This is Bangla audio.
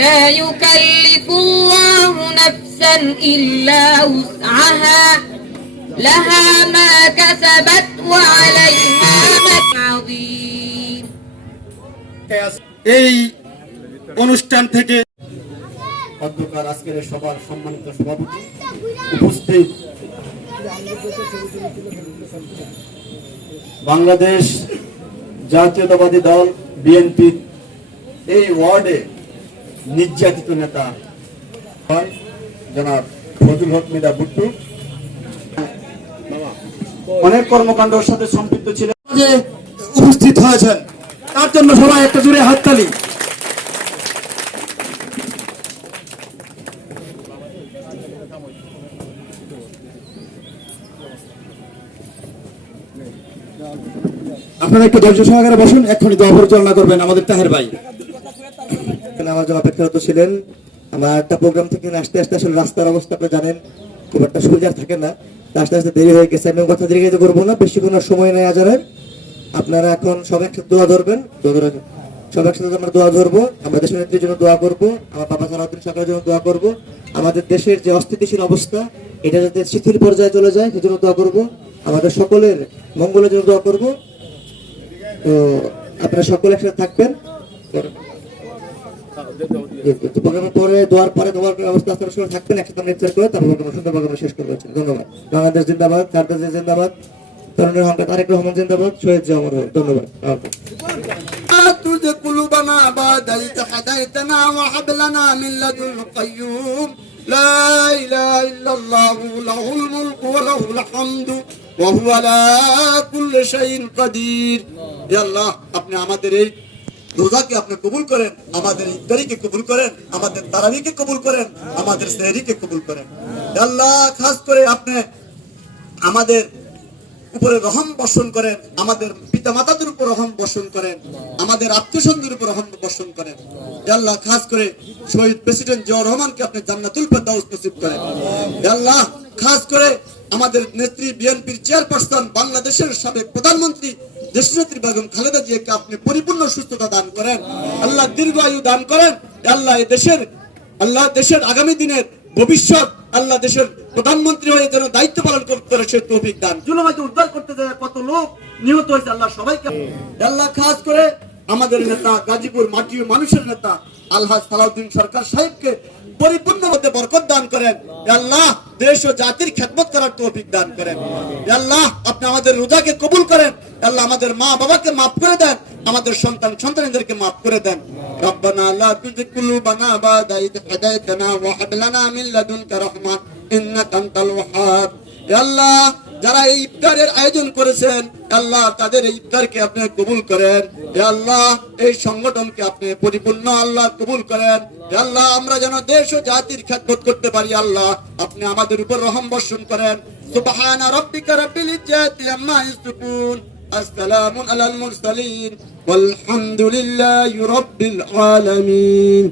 لا يكلف الله نفسا إلا وسعها لها ما كسبت وعليها ما عظيم এই অনুষ্ঠান থেকে অধ্যক্ষ আজকের সবার সম্মানিত সভাপতি উপস্থিত বাংলাদেশ জাতীয়তাবাদী দল বিএনপি এই ওয়ার্ডে নির্যাতিত নেতা জনাব ফজলুল হক মিদা বুট্টু অনেক কর্মকাণ্ডের সাথে সম্পৃক্ত ছিলেন, উপস্থিত হয়েছেন, তার জন্য সবাই একটা জোরে হাততালি। আপনারা একটু ধৈর্য সহকারে বসুন, এক্ষুনি দোয়া পরিচালনা করবেন আমাদের তাহের ভাই। আমার জন্য অপেক্ষারত ছিলেন। আমার একটা প্রোগ্রাম থেকে আসতে আসতে আসলে রাস্তার অবস্থা আপনারা জানেন খুব একটা সুবিধা থাকে না, আস্তে আস্তে দেরি হয়ে গেছে। আমি কথা দীর্ঘায়িত করবো না, বেশিক্ষণ সময় নেই আজারের। আপনারা এখন সব একসাথে দোয়া ধরবেন, সব একসাথে আমরা দোয়া ধরবো। আমরা দেশের নেত্রীর জন্য দোয়া করবো, আমার বাবা সালাউদ্দিন সরকারের জন্য দোয়া করবো। আমাদের দেশের যে অস্থিতিশীল অবস্থা এটা যাতে শিথিল পর্যায়ে চলে যায় সেজন্য দোয়া করবো। আমাদের সকলের মঙ্গলের জন্য দোয়া করবো। তো আপনারা সকলে একসাথে থাকবেন। পরে দোয়ার পরে তোমার অবস্থা আপনারা থাকবেন, একসাথে লেকচার করে তারপর সুন্দরভাবে শেষ করবো। ধন্যবাদ। বাংলাদেশ জিন্দাবাদ, কারদাস জিন্দাবাদ, তরুণের হংকার তারেক রহমান জিন্দাবাদ, শহীদ জিয়া অমর হোক। ধন্যবাদ। تزغ قلوبنا بعد إذ هديتنا وهب لنا من لدنك قيوم لا إله إلا الله له الملك وله الحمد وهو على كل شيء قدير। يا الله আপনি আমাদের এই রোজাকে আপনি কবুল করেন, আমাদের ইফতারিকে কবুল করেন, আমাদের তারাবিকে কবুল করেন, আমাদের সেহরিকে কবুল করেন। ইয়া আল্লাহ খাস করে আপনি আমাদের উপরে রহম বর্ষণ করেন, আমাদের পিতা মাতাদের উপর রহম বর্ষণ করেন, আমাদের আত্মীয়স্বজনদের উপর রহম বর্ষণ করেন। ইয়া আল্লাহ খাস করে শহীদ প্রেসিডেন্ট জিয়াউর রহমানকে আপনি জান্নাতুল ফেরদাউস নসিব করেন। ইয়া আল্লাহ খাস করে আমাদের নেত্রী বিএনপির চেয়ারপারসন, বাংলাদেশের সাবেক প্রধানমন্ত্রী দেশনেত্রী বেগম খালেদা জিয়াকে আপনি পরিপূর্ণ সুস্থতা দান করেন, আল্লাহ দীর্ঘায়ু দান করেন। আল্লাহ দেশের আগামী দিনের ভবিষ্যৎ আল্লাহ দেশের প্রধানমন্ত্রী হয়ে যেন দায়িত্ব পালন করতে পারে সে তৌফিক দান। জুলুমাকে উদ্ধার করতে যায় কত লোক নিহত হয়েছে, আল্লাহ সবাইকে আল্লাহ খাস করে আমাদের নেতা গাজীপুর মাটির মানুষের নেতা আলহাজ সালাউদ্দিন সরকার সাহেবকে পরিপূর্ণ মধ্যে বরকত দান করেন। আল্লাহ দেশ ও জাতির খেদমত করার তৌফিক দান করেন। আল্লাহ আপনি আমাদের রোজাকে কবুল করেন। আল্লাহ আমাদের মা বাবাকে মাফ করে দেন, আমাদের সন্তানদেরকে মাফ করে দেন। রব্বানা লা তুযিগ কুলুবানা বা'দা ইয হাদাইতানা ওয়া হাব লানা মিন লাদুনকা রাহমা ইন্নাকা আনতাল ওয়াহ্হাব। আল্লাহ যারা এই ইফতারের আয়োজন করেছেন আল্লাহ তাদের এই ইফতারকে আপনি কবুল করেন। আল্লাহ এই সংগঠনকে আপনি পরিপূর্ণ আল্লাহ কবুল করেন। আল্লাহ আমরা যেন দেশ ও জাতির খেদমত করতে পারি, আল্লাহ আপনি আমাদের উপর রহম বর্ষণ করেন। সুবহানা রাব্বিকা রাব্বিল ইজ্জাতি আম্মা ইয়াসিফুন, আসসালামু আলাল মুরসালিন, ওয়ালহামদুলিল্লাহি রাব্বিল আলামিন।